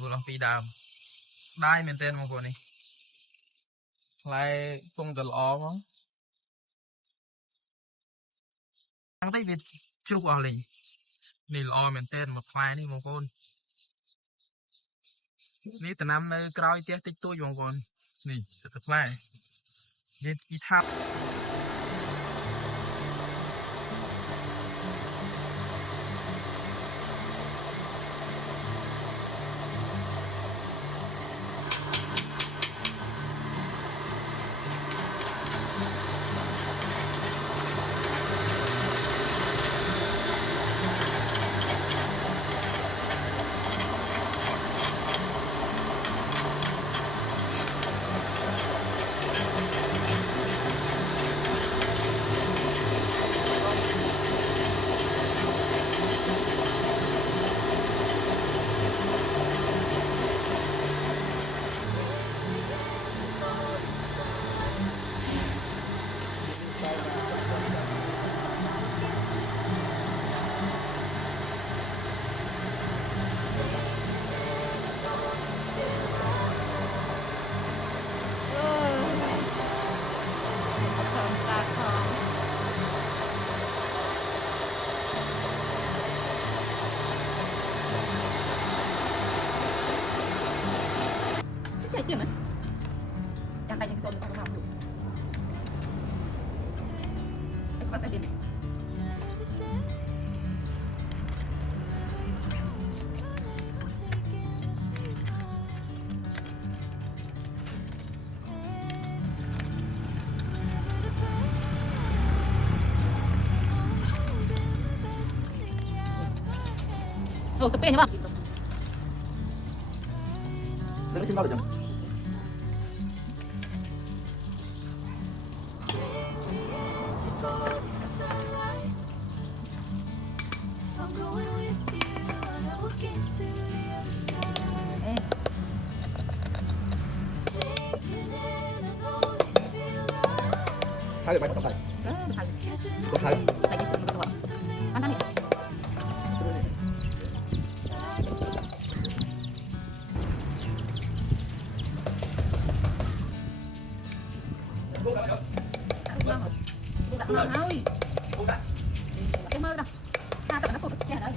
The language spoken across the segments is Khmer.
ดูลองปีดาวได้เมนเทนบางคนนี่ไล่ตรงตลอดมั้งตั้งแต่วิจุกอะไรนี่ลอเมนเทนมาไฟนี่บางคนนี่แต่น้ำในกรอยเตี้ยติ๊กตัวอยู่บางคนนี่จะไฟนี่กีทา chạy chuyện đấy chẳng phải những số người ta làm đủ anh quan sát đến tập tiền nhá bạn Đấy trên bao được không? Hai được mấy tổng tài? Tổng tài. Ăn ăn đi. Ngon thôi. Em mơ đâu. Ha tao nó phụ che đấy.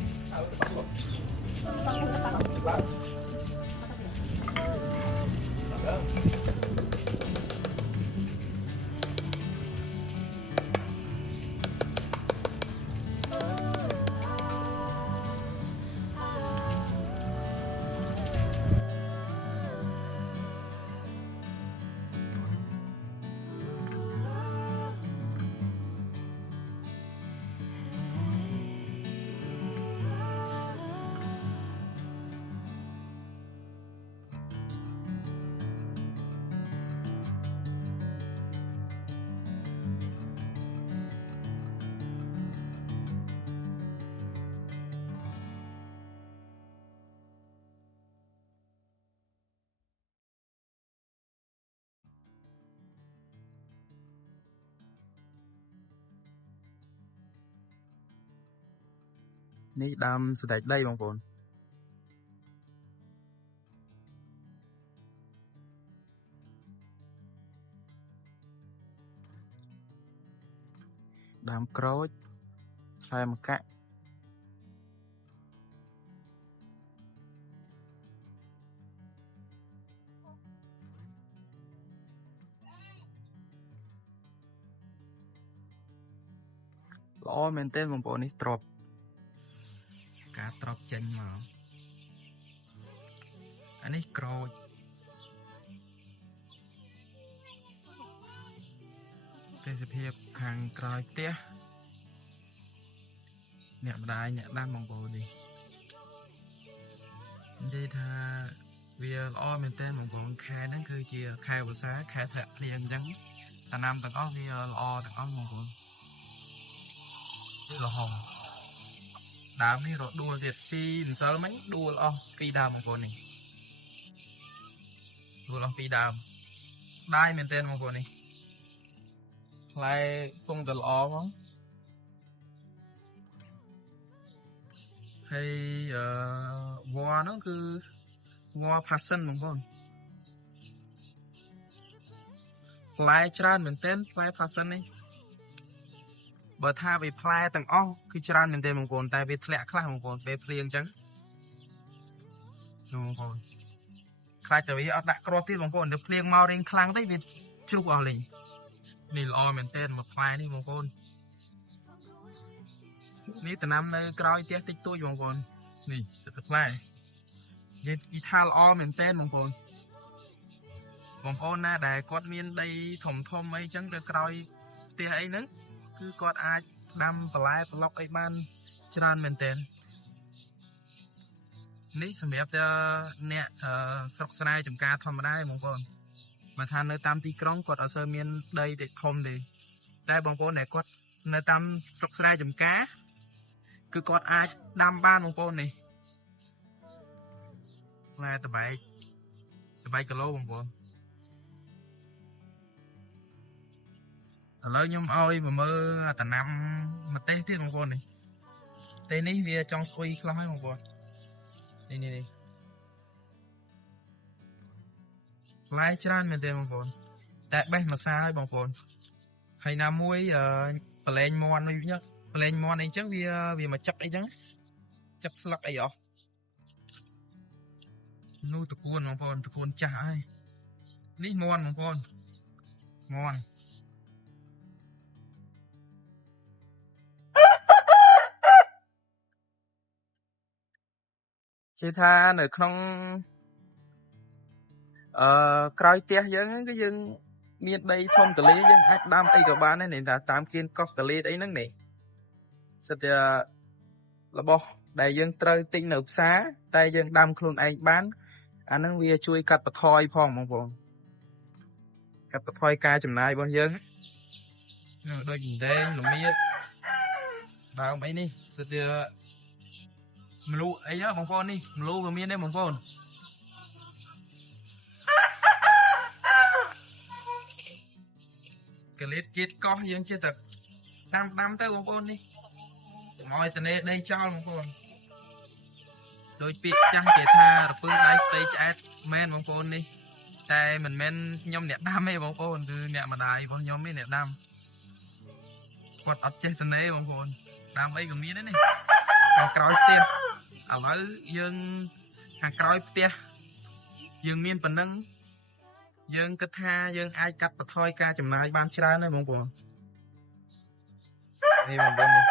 Ní đam sẽ tại đây bằng vốn đam crối hai một cạnh lõ maintain bằng vốn ní drop cá drop chân mà anh ấy crối cái sự hiệp hàng crối tía nhẹ đai nhẹ đam bằng vốn đi đây tha vì lõ maintain bằng vốn khai nó cứ chia khai của xã khai thật liền chẳng ta nam ta có vì lõ ta có bằng vốn là hồng đám này rồi đua thiệt phi làm sao mấy đua lo phi đào một con này đua lo phi đào đai mình tên một con này lại tung từ lo món hay voa nó cứ ngò passion bằng con fly tràn mình tên fly passion này bờ tha về fly tầng o cứ tràn mình tên bằng con tại vì lẹ khác bằng con về riêng chẳng đúng không khai tại vì ở đại cro tiết bằng con được riêng mau riêng khang đấy vì chụp vào lìnhนี่รอเหมือนเต้นมาไฟนี่บางคนนี่แต่น้ำในกรอยเตี้ยติ๊กตัวอยู่บางคนนี่จะตะไคร้ยีกีทาร์รอเหมือนเต้นบางคนน่าได้กอดเมียนได้ถมทมไอ้จังเดือกรอยเตี้ยไอ้นั้นคือกอดอาดำปลายปลอกไอ้บ้านจานเหมือนเต้นนี่สมัยจะเนี่ยสกสนายจำการทำมาได้บางคนมาทานในตามตีกร้องกดเอาเซอร์เมียนได้เด็กทมดีได้บางคนเนี่ยกดในตามสกสนายจำการคือกดอาดำบ้านบางคนนี่แม่ตะไบกะโลบางคนแล้วยมอ้อยมาเมื่อแต่นำมาเต้ที่บางคนนี่เต้นี้เวียจองซุยคล้ายบางคนนี่ไล่จานเหมือนเดิมบางคนแต่แบกมาซาให้บางคนให้น้ำมวยเปล่งมอนนี่เยอะเปล่งมอนนี่จังvì mà chắc ấyจังchắcสลักไอ้หรอนู่ตะกูนบางคนตะกูนจ่าไอ้นี่มอนบางคนมอนชีท่าในคลองกรอยเตี้ยยังก็ยังมีได้ทมทะเลยังให้ดำไอ้กับบ้านนั่นนี่แต่ตามกินก็ทะเลไอ้นั่นนี่สุดจะระบบได้ยังเตยติงหนึบซ้าแต่ยังดำคลุนไอ้บ้านอันนั้นเวียช่วยกัดปะทอยพองบางคนกัดปะทอยกาจำนายบางยังโดยหญิงแดงหนุ่มมีดาวไอ้นี่สุดจะไม่รู้ไอ้เยอะบางคนนี่ไม่รู้ว่ามีได้บางคนกระเล็ดจิตก็ยังเชื่อแต่ดำเต้าบางคนนี่มอยแต่เนได้เจ้าบางคนโดยปีจังเจตาปืนไล่ตีแอดแมนบางคนนี่แต่มันแมนยมเนี่ยดำไม่บางคนคือเนี่ยมาได้บางยมไม่เนี่ยดำกดอัดเจตเนบางคนดำไอ้กับมีนั่นนี่hàng cõi tia ở ở dương hàng cõi tia dương miên phần nâng dương kết tha dương ai cắt bật thôi ca chùm này ban chira này bông bông đi bông bông đi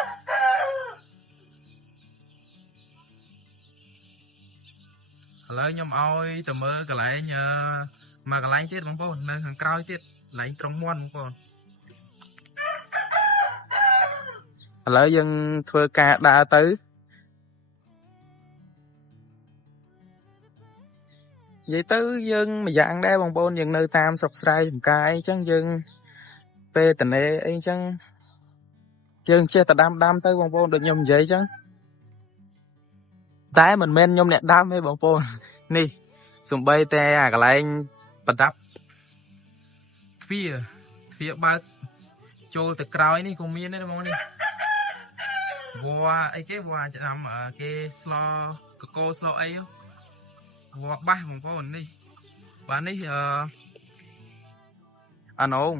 lấy nhóm oi tầm mơ cái lại nhờ mà cái lại tiết bông bông nên hàng cõi tiết lại trong muôn bông bông lấy dân thưa ca đã tới vậy tới dân mà dạng đá bông bông dân nơi tam sọc sài một cái chẳng dân về tình ấy chẳng dân chia ta đam tới bông bông được nhom vậy chẳng tái mình men nhom nè đam với bông bông nè sùng bay te à cái lại bật đắp phía ba trôi từ cào này cùng miên đấy bông đi qua cái quaจะทำcái slow coco slow ไอ้วัวบ้าของพ่อนี่วันนี้อันน้อง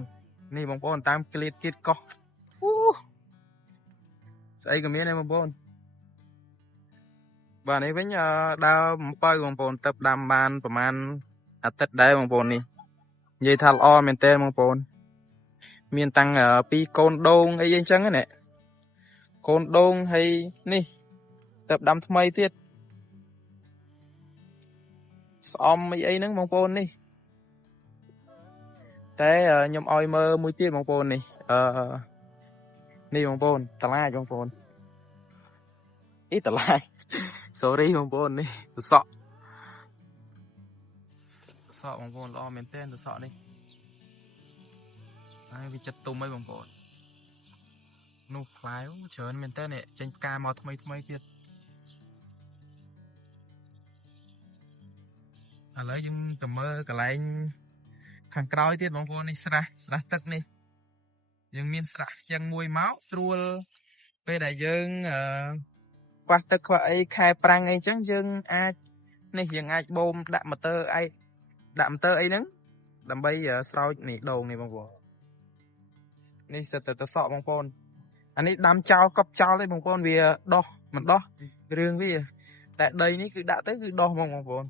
นี่บางคนตามกรีดกิดก็ใส่กับเมียในบางคนวันนี้เป็นดาวปล่อยบางคนตับดำบานประมาณอาทิตย์ได้บางคนนี่ยี่ทัลออเมนเต้บางคนมีตังปีโกนโดงไอ้ยังจังเนี่ยโกนโดงให้นี่ตับดำทำไมเตี้ยซ้อมmấy ấy nắng bông bồn đi, thế nhom oi mơ mũi tiết bông bồn này, đi bông bồn, tà lai bông bồn, ít tà lai, sorry bông bồn đi, sọ bông bồn lo miền tên sọ đi, ai bị chặt tung mấy bông bồn, nụ phái chớn miền tên này, tranh ca màu thay tiết lấy những tầm mơ cả lại hàng cõi tiết bóng con này sra tật này dương miên sra chẳng mùi máu srul về đại dương quạt tật vậy khai prang ấy chẳng dương នេះយើងអាចបូមដាក់ម៉ូទ័រអីដាក់ម៉ូទ័រអីហ្នឹងដើម្បីស្រោចនេះដូងនេះបងប្អូននេះសិតតែសក់បងប្អូនអានេះដាំចោលកប់ចោលទេបងប្អូនវាដោះមិនដោះរឿងវាតែដីនេះគឺដាក់ទៅគឺដោះបងប្អូន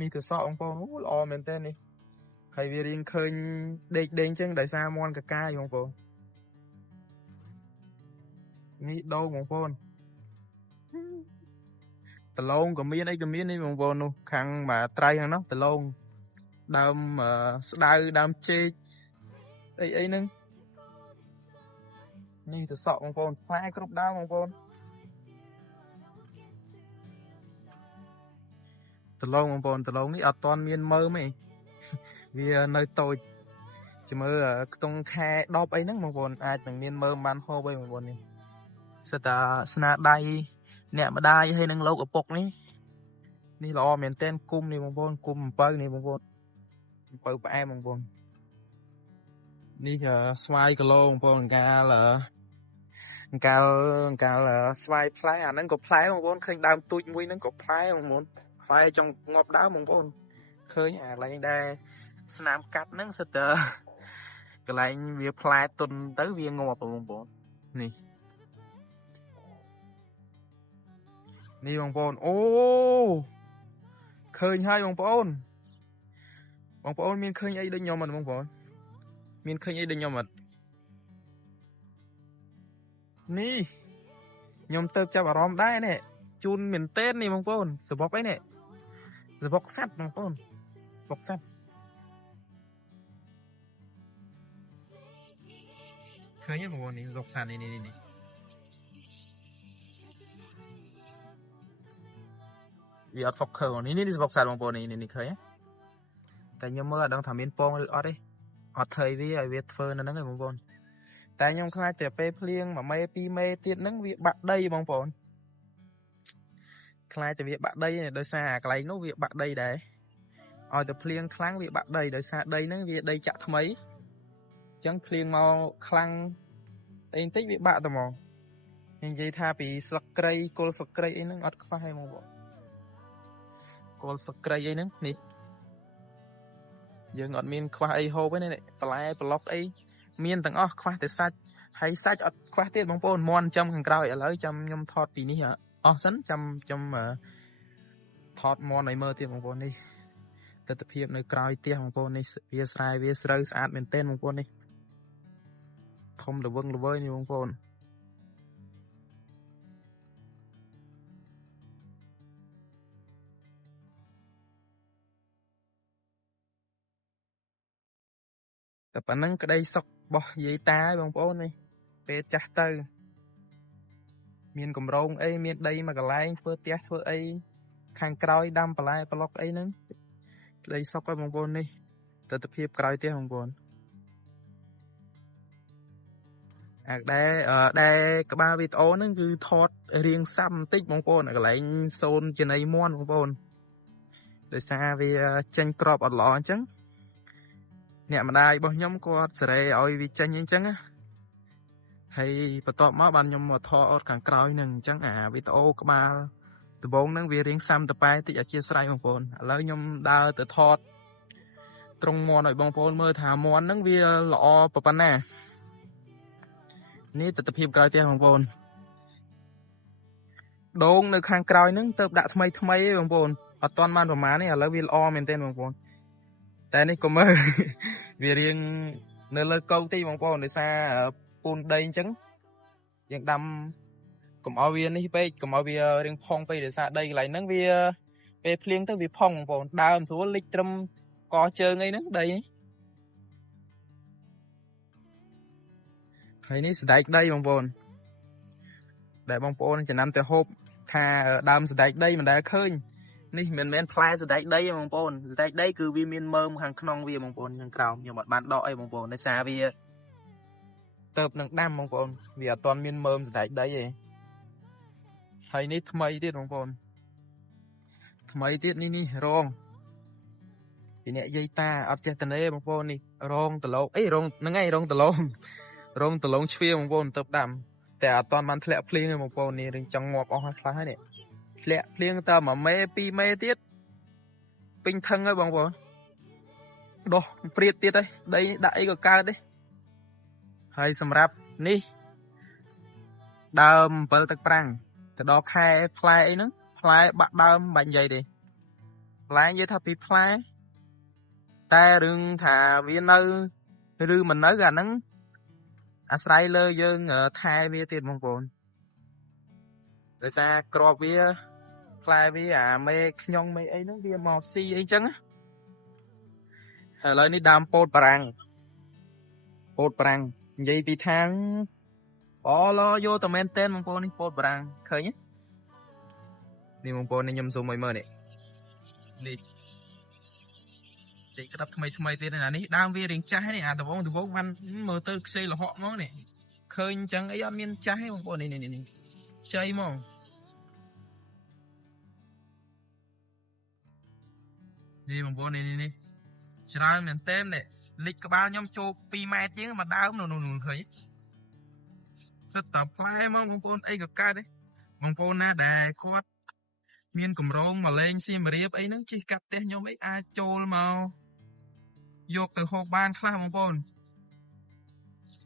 នេះទៅសក់បងប្អូនអូល្អមែនតើនេះហើយវារៀងឃើញដេកអញ្ចឹងដោយសារមន់កកាយបងប្អូននេះដូងបងប្អូនដលងក៏មានអីក៏មាននេះបងប្អូននោះខាងមកត្រៃខាងនោះដលងដើមស្ដៅដើមចេកអីហ្នឹងនេះទៅសក់បងប្អូនផ្លែគ្រប់ដើមបងប្អូនដលងបងប្អូនដលងនេះអត់ទាន់មានមើមទេវានៅតូចចាំមើលខ្ទង់ខែ10អីហ្នឹងបងប្អូនអាចនឹងមានមើមបានហូបអីបងប្អូននេះសិតតាស្នាដៃអ្នកម្ដាយហើយនឹងលោកឪពុកនេះល្អមែនទែនគុំនេះបងប្អូនគុំអំពៅនេះបងប្អូនអំពៅផ្អែមបងប្អូននេះស្វាយគីឡូបងប្អូនកាលស្វាយផ្លែអាហ្នឹងក៏ផ្លែបងប្អូនឃើញដើមទូចមួយហ្នឹងក៏ផ្លែបងប្អូនផ្លែចង់ងាប់ដើមបងប្អូនឃើញអាកន្លែងដែលស្នាមកាត់ហ្នឹងសិតតែកន្លែងវាផ្លែទុនទៅវាងាប់បងប្អូននេះបងប្អូនអូឃើញហើយបងប្អូនមានឃើញអីដូចខ្ញុំអត់បងប្អូនមានឃើញអីដូចខ្ញុំអត់នេះខ្ញុំទៅចាប់អារម្មណ៍ដែរនេះជូនមែនតេននេះបងប្អូនសបុកអីនេះសបុកសัตว์បងប្អូនបុកសัตว์ឃើញទេបងប្អូននេះសបុកសัตว์នេះវាអត់ focus នេះសបុកសัตว์បងប្អូននេះឃើញតែខ្ញុំមើលអត់ដឹងថាមានពងឬអត់ទេអត់ថយវាឲ្យវាធ្វើនៅហ្នឹងឯងបងប្អូនតែខ្ញុំខ្លាចតែពេលភ្លៀង1មេ2មេទៀតហ្នឹងវាបាក់ដីបងប្អូនខ្លាចតែវាបាក់ដីដោយសារអាកន្លែងនោះវាបាក់ដីដែរឲ្យតែភ្លៀងខ្លាំងវាបាក់ដីដោយសារដីហ្នឹងវាដីចាក់ថ្មីអញ្ចឹងភ្លៀងមកខ្លាំងអីបន្តិចវាបាក់តែហ្មងនិយាយថាពីស្លឹកគ្រៃគល់ស្លឹកគ្រៃអីហ្នឹងអត់ខ្វះទេបងប្អូនគល់ស្លឹកគ្រៃអីហ្នឹងនេះយើងអត់មានខ្វះអីហូបទេនេះបន្លែប្លុកអីមានទាំងអស់ខ្វះតែសាច់ហើយសាច់អត់ខ្វះទៀតបងប្អូនមន់ចំខាងក្រោយឥឡូវចាំខ្ញុំថតពីនេះអស់សិនចាំថតមន់ឲ្យមើលទៀតបងប្អូននេះទិដ្ឋភាពនៅក្រោយផ្ទះបងប្អូននេះវាស្រែវាស្រូវស្អាតមែនទែនបងប្អូននេះធំល្វឹងល្វើយនេះបងប្អូនតែប៉ុណ្ណឹងក្តីសុខរបស់យាយតាបងប្អូននេះពេលចាស់ទៅមានកម្រងអីមានដីមួយកន្លែងធ្វើផ្ទះធ្វើអីខាងក្រោយដាំបន្លែប្លុកអីហ្នឹងក្តីសុខហើយបងប្អូននេះទិដ្ឋភាពក្រោយផ្ទះបងប្អូនដែលក្បាលវីដេអូហ្នឹងគឺថតរៀងសាប់បន្តិចបងប្អូនកន្លែងសូនជាណីមន់បងប្អូនដោយសារវាចេញក្របអត់ល្អអញ្ចឹងអ្នកម្ដាយរបស់ខ្ញុំគាត់សេរីឲ្យវាចេញអញ្ចឹងហើយបន្ទាប់មកបានខ្ញុំមកថតអត់ខាងក្រោយហ្នឹងអញ្ចឹងអាវីដេអូក្បាលដំបូងហ្នឹងវារៀងសាំតប៉ែតិចអធិស្ឋានបងប្អូនឥឡូវខ្ញុំដើរទៅថតត្រង់មន់ឲ្យបងប្អូនមើលថាមន់ហ្នឹងវាល្អប៉ុណ្ណានេះទិដ្ឋភាពក្រោយផ្ទះបងប្អូនដូងនៅខាងក្រោយហ្នឹងទៅដាក់ថ្មីឯងបងប្អូនអត់ទាន់បានប្រមាណទេឥឡូវវាល្អមែនទែនបងប្អូនតែនេះក៏មើលវារៀងនៅលើកោកតិចបងប្អូនដោយសារពូនដីអញ្ចឹងយើងដាំកុំឲ្យវានេះពេកកុំឲ្យវារៀងផុងពេកដោយសារដីកន្លែងហ្នឹងវាពេលភ្លៀងទៅវាផុងបងប្អូនដើមស្រួលលិចត្រឹមកជើងអីហ្នឹងដីហើយនេះសណ្ដែកដីបងប្អូនដែលបងប្អូនចំណាំទៅហូបថាដើមសណ្ដែកដីមិនដែលឃើញនេះមិនមែនផ្លែសណ្ដែកដីទេបងប្អូនសណ្ដែកដីគឺវាមានមើមខាងក្នុងវាបងប្អូនខាងក្រោមខ្ញុំអត់បានដកអីបងប្អូនដោយសារវាទៅនឹងដាំបងប្អូនវាអត់ទាន់មានមើមសណ្ដែកដីទេហើយនេះថ្មីទៀតបងប្អូនថ្មីទៀតនេះរងពីអ្នកយាយតាអត់ចេះតនេបងប្អូននេះរងដលងអីរងហ្នឹងឯងរងដលងជ្វាបងប្អូនទៅដាំតែអត់ទាន់បានធ្លាក់ភ្លៀងទេបងប្អូននេះរឿងចង់ងាប់អស់ហើយខ្លះហើយនេះ lẹ liêng ta mà mê pi mê tiết pin thân ơi bằng vợ đồ priệt tiết đây đây đại có cao đấy hay sầm rạp ní đơm bờ tắc prang từ đó khai fly ấy nữa fly bắt đơm bạn dày đi fly như thà pi fly ta đừng thà viên nơi rư mình nói gần nắng Australia lơ dương thay vi tiền bằng vốn rồi xa crop vi fly vi mê nhong mê ấy nó vi màu xi ấy chăng á lời ní đam pốt prang vậy vì tháng bỏ lo vô tầm men tên bằng vốn ní pốt prang khơi nhé đi bằng vốn ní nhâm số mấy mơ này đi chị cái đập thay tên này ní đam vi riêng trái này từ vốn văn mơ tư xây là họ món này khơi chẳng ấy ăn miên trái bằng vốn này chơi mong đi bằng vốn này trái miền tên này lịch các bạn nhóm chô pi mai tiếng mà đau nụ khơi rất tập play mong bằng vốn ấy gặp ca đấy bằng vốn na đài khoát miên cùng rong mà lên xem mà riêng ấy nó chỉ cắt tên nhóm ấy ai chô màu vô từ hộp ban khai bằng vốn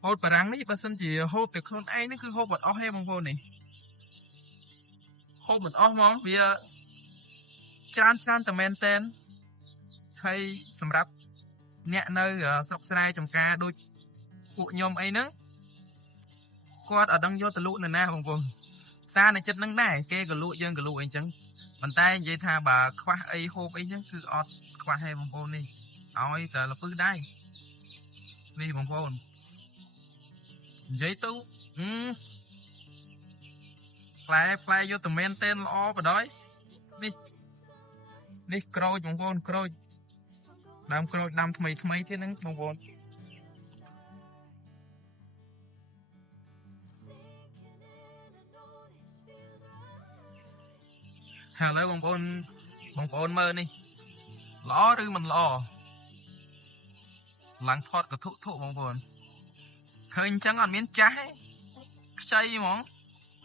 hộp bà răng này bà xin chỉ hộp từ con ai nó cứ hộp bật ốc hay bằng vốn này hộp bật ốc mong vì chan tầm men tên hay sầm rắp nhẹ nơi sọc sai trong ca đôi phụ nhôm ấy nữa quạt ở đằng vô từ lũ này na bằng vốn xa này chất nắng này kê cái lũ dân cái lũ anh chẳng bàn tay vậy tha bà khoa ấy hộp ấy chứ cứ ọt khoa hay bằng vốn đi ôi tờ là phứ đai đi bằng vốn giấy tú fly vô tầm men tên lo và đói đi crôi bằng vốn crôi đam thay thế nắng bằng vốn hà lấy bằng vốn mơ đi lo rư mình lo lắng thoát cái thụ bằng vốn khơi chẳng còn miếng trái xây món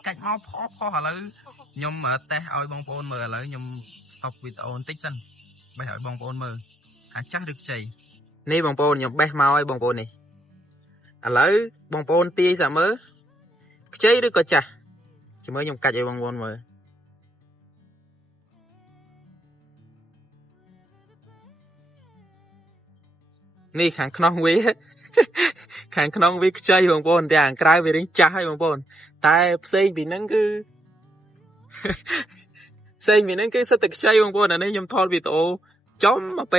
cách mau phó hà lấy nhom mở té ơi bằng vốn mơ lấy nhom stop video tích sân bài hỏi bằng vốn mơ chắc được chảy ní bằng vốn nhom bé mau ơi bằng vốn này lấy bằng vốn tia sao mơ chơi được có chả chỉ mới nhom cạch ơi bằng vốn mơนี่ขังขนองวิขังขนองวิใจของบนแต่อ่างกลายไปถึงใจของบนแต่เส้นปีนั้นคือเส้นปีนั้นคือสติใจของบนอันนี้ยมทอดวิโตจ้อมมาไป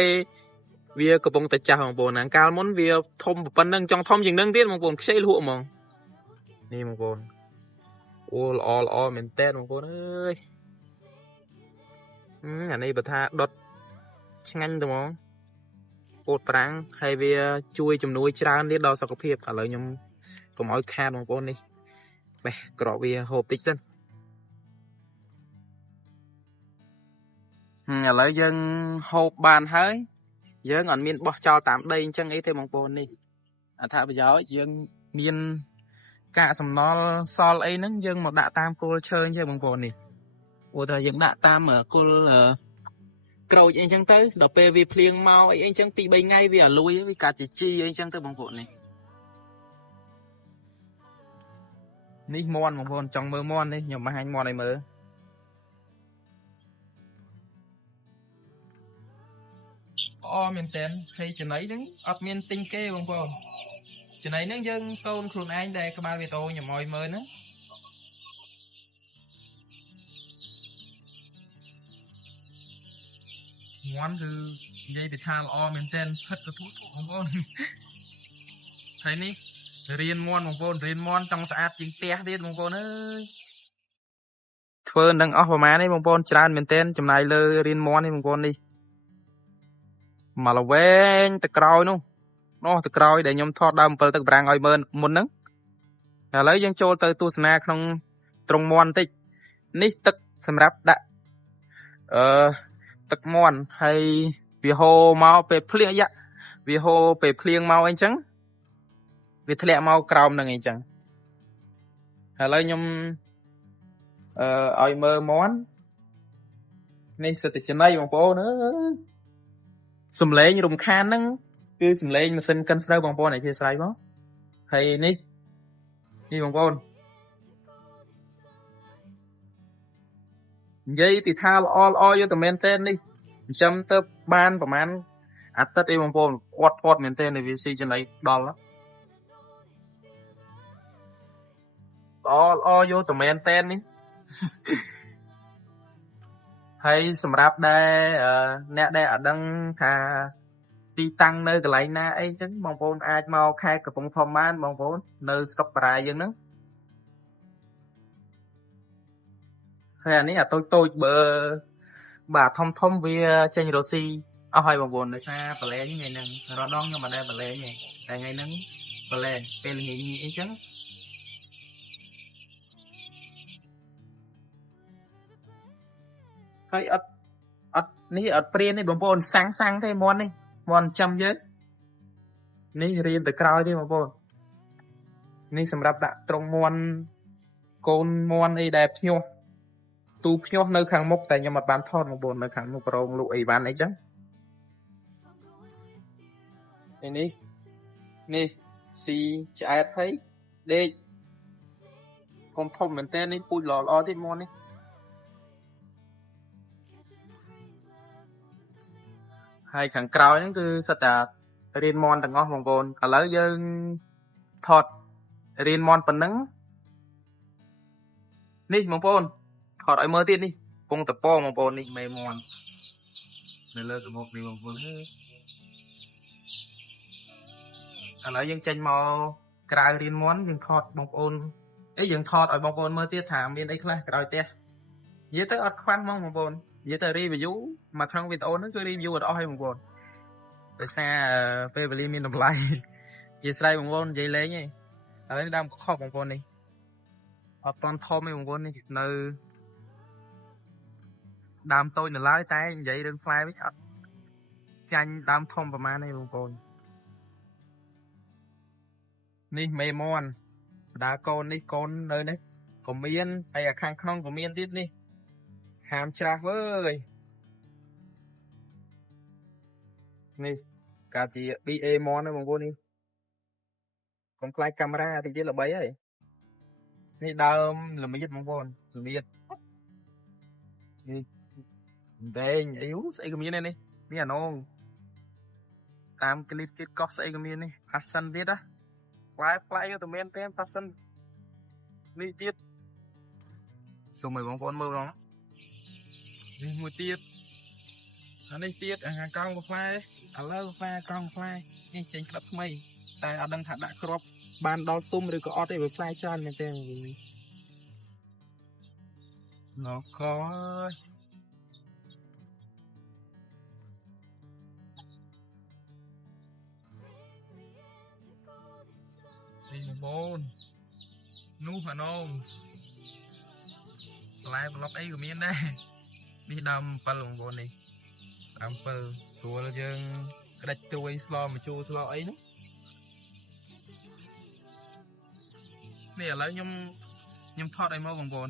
เวียกระปงแต่ใจของบนอ่างการม้วนเวียทมปันนั่งจองทอมอย่างนั่งเตี้ยของบนใช่หัวมองนี่ของบนโอ้ลอเหม็นเต้นของบนเอ้ยอันนี้ประธานดดช่างงั้นตัวมองปวดปรังให้เวียช่วยจำนวนชราเนี้ยดอสกปรกอะไรยมก็มอยคาดของคนนี่ไปกรอบเวียหอบติ๊กซึ่งอะไรยังหอบบานเฮ้ยยังอ่อนมีนบอกจอตามđâyจังấy thêmของคนนี่ถ้าไปย้อยยังมีนกะสำนอซอลấyนึงยังmột đạ tam cô chơi chơiของคนนี่โอ้แต่ยังđạ tam ở cô rồi anh chẳng tới đợt về vì phiền mau anh chẳng tì bay ngay vì lui vì cả chỉ chi anh chẳng tới bằng vốn này ní mon bằng vốn trong mơ mon đi nhưng mà hai mon này mơ miền tên hay chuyện ấy đứng miền tinh kê bằng vốn chuyện ấy đứng dân sơn khuôn anh đây các ba về tôi nhà mọi mơ nữa mónคือdây bị tham miền tên thật là thúของcon thấy ní riêng mónของcon riêng món trong sạch chính té điของcon ơi phơi đangประมาณนี้ของcon tràn miền tên chấm này lơ riêng món điของcon đi mà là quen từ còi luôn nó từ còi để nhóm thoát đâm từ brang oi mơn muốn nấng là lấy dân châu từ tu sna không trong món tích ní tức sầm ráp đã tắc mòn hay vì hồ mau về phơi dạ vì hồ về phơi mau anh chẳng vì thẹn mau cào là ngày chẳng hay lấy nhom oi mơ món នេះសិតតែចំណៃបងប្អូនអើយសំឡេងរំខានហ្នឹងគឺសំឡេងម៉ាស៊ីនកិនស្រូវបងប្អូនអធិស្ឋានមកហើយនេះបងប្អូននិយាយពីថាល្អយកតែមែនទេនេះចិញ្ចឹមទៅបានប្រហែលអាទិត្យអីបងប្អូនគាត់មែនទេនៅវាស៊ីចំណៃដល់ល្អយកតែមែនទេនេះហើយសម្រាប់ដែលអ្នកដែលអត់ដឹងថាទីតាំងនៅកន្លែងណាអីចឹងបងប្អូនអាចមកខេត្តកំពង់ធំបានបងប្អូននៅស្រុកបារាយយើងហ្នឹងហើយអានេះអាតូចបើបាទធំវាចេញរ៉ូស៊ីអស់ហើយបងប្អូនដោយសារបលែងថ្ងៃហ្នឹងរដងខ្ញុំមិនដែលបលែងទេតែថ្ងៃហ្នឹងបលែងពេលល្ងាចអីចឹងហើយអត់នេះអត់ព្រានទេបងប្អូនសាំងទេមន់នេះមន់ចាំយើងនេះរៀនទៅក្រោយទេបងប្អូននេះសម្រាប់ដាក់ត្រង់មន់កូនមន់អីដែលភ្ញាស់ទូភ្ញាស់នៅខាងមុខតែខ្ញុំអត់បានថតបងប្អូននៅខាងមុខរោងលក់អីវ៉ាន់អីចឹងនេះស៊ីឆ្អែតហើយដេកធំមែនតើនេះពូជល្អទៀតមន់នេះហើយខាងក្រោយហ្នឹងគឺសិតតែរៀនមន់ទាំងអស់បងប្អូនឥឡូវយើងថតរៀនមន់ប៉ុណ្ណឹងនេះបងប្អូនថតឲ្យមើលទៀតនេះពងតពងបងប្អូននេះមេមន់នៅលើសមុខនេះបងប្អូនឥឡូវយើងចេញមកក្រៅរៀនមន់យើងថតបងប្អូនយើងថតឲ្យបងប្អូនមើលទៀតថាមានអីខ្លះក្រោយផ្ទះនិយាយទៅអត់ខ្វះហ្មងបងប្អូននិយាយទៅ review មកក្នុងវីដេអូហ្នឹងគឺ review អត់អស់ទេបងប្អូនដោយសារពេលវេលាមានតម្លៃជាស្រ័យបងប្អូននិយាយលេងទេឥឡូវនេះដើមខុសបងប្អូននេះអត់តន់ធំទេបងប្អូននេះនៅដើមតូចនៅឡើយតែនិយាយរឿងផ្លែវិញអត់ចាញ់ដើមធំប្រហែលទេបងប្អូននេះមេមន់បដាកូននេះកូននៅនេះក៏មានហើយអាខាងក្នុងក៏មានទៀតនេះហាមច្រាស់វើយនេះកាលជា BA មន់ហ្នឹងបងប្អូននេះកុំខ្លាចកាមេរ៉ាតិចទៀតល្បីហើយនេះដើមល្មៀតបងប្អូនល្មៀតនេះដែងអីស្អីក៏មានដែរនេះអានងតាមគ្លីបទៀតកោះស្អីក៏មាននេះផាសិនទៀតណាផ្លែយកតែមែនទេផាសិននេះទៀតសូមឲ្យបងប្អូនមើលម្ដងនេះមួយទៀតអានេះទៀតអាក្រង់ផ្លែឥឡូវផ្លែក្រង់ផ្លែនេះចេញក្លឹបថ្មីតែអត់ដឹងថាដាក់គ្រាប់បានដល់ទុំឬក៏អត់ទេវាផ្លែច្រើនមែនទេណកខនេះបងប្អូននោះអានងផ្លែប្លុកអីក៏មានដែរនេះដើម7បងប្អូននេះដើម7ស្រួលយើងក្តិចទួយស្លម្ជូរស្លអីនោះនេះឥឡូវខ្ញុំថតឲ្យមកបងប្អូន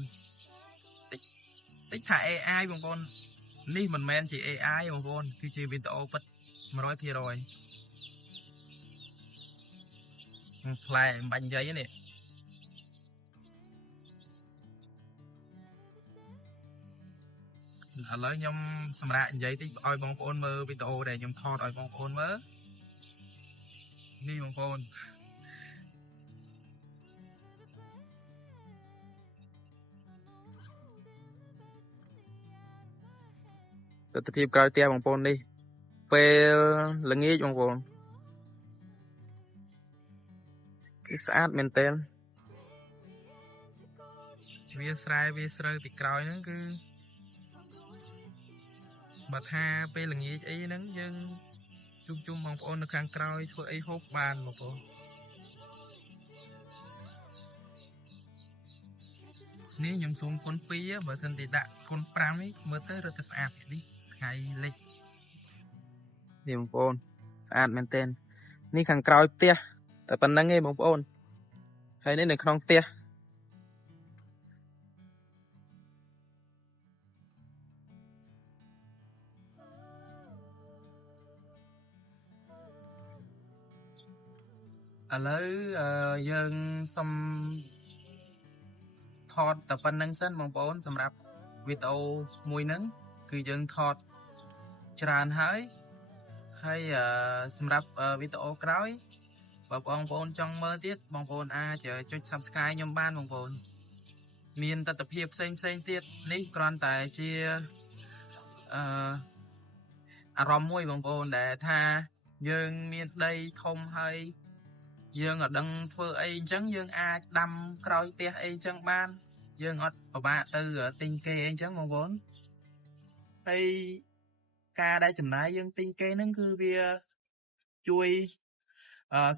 តិចថា AI បងប្អូននេះមិនមែនជា AI បងប្អូនគឺជាវីដេអូពិត 100% ផ្លែបាញ់យាយនេះឥឡូវខ្ញុំសម្រាប់និយាយតិចឲ្យបងប្អូនមើលវីដេអូដែលខ្ញុំថតឲ្យបងប្អូនមើលនេះបងប្អូនទស្សនវិជ្ជាក្រោយផ្ទះបងប្អូននេះពេលល្ងាចបងប្អូនគឺស្អាតមែនតើវាស្រែវាស្រូវពីក្រោយហ្នឹងគឺបើថាពេលល្ងាចអីហ្នឹងយើងជុំបងប្អូននៅខាងក្រោយធ្វើអីហូបបានបងប្អូននេះខ្ញុំសូមគុណ2បើសិនតែដាក់គុណ5នេះមើលទៅរត់ទៅស្អាតនេះថ្ងៃលិចនេះបងប្អូនស្អាតមែនទែននេះខាងក្រោយផ្ទះតែប៉ុណ្្នឹងឯងបងប្អូនហើយនេះនៅក្នុងផ្ទះ ឥឡូវយើងសុំថតតែប៉ុណ្្នឹងសិនបងប្អូនសម្រាប់វីដេអូមួយហ្នឹងគឺយើងថតច្រើនហើយសម្រាប់វីដេអូក្រោយបើបងប្អូនចង់មើលទៀតបងប្អូនអាចចុច Subscribe ខ្ញុំបានបងប្អូនមានទស្សនវិជ្ជាផ្សេងទៀតនេះគ្រាន់តែជាអារម្មណ៍មួយបងប្អូនដែលថាយើងមានដីធំហើយយើងអត់ដឹងធ្វើអីអញ្ចឹងយើងអាចដាំក្រោយផ្ទះអីអញ្ចឹងបានយើងអត់ពិបាកទៅទិញគេអីអញ្ចឹងបងប្អូនហើយការដែលចំណាយយើងទិញគេហ្នឹងគឺវាជួយ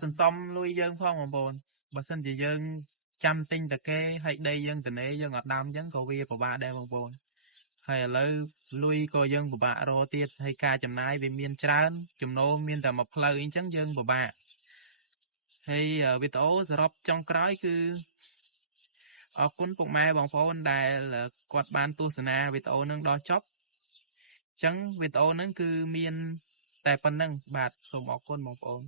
សន្សំលុយយើងផងបងប្អូនបើសិនជាយើងចាំទិញតែគេហើយដីយើងត្នេយើងអត់ដាំអញ្ចឹងក៏វាពិបាកដែរបងប្អូនហើយឥឡូវលុយក៏យើងពិបាករកទៀតហើយការចំណាយវាមានច្រើនចំណូលមានតែមួយផ្លូវអីចឹងយើងពិបាកហើយវីដេអូសរុបចុងក្រោយគឺអរគុណពុកម៉ែបងប្អូនដែលគាត់បានទស្សនាវីដេអូនឹងដល់ចប់អញ្ចឹងវីដេអូហ្នឹងគឺមានតែប៉ុណ្្នឹងបាទសូមអរគុណបងប្អូន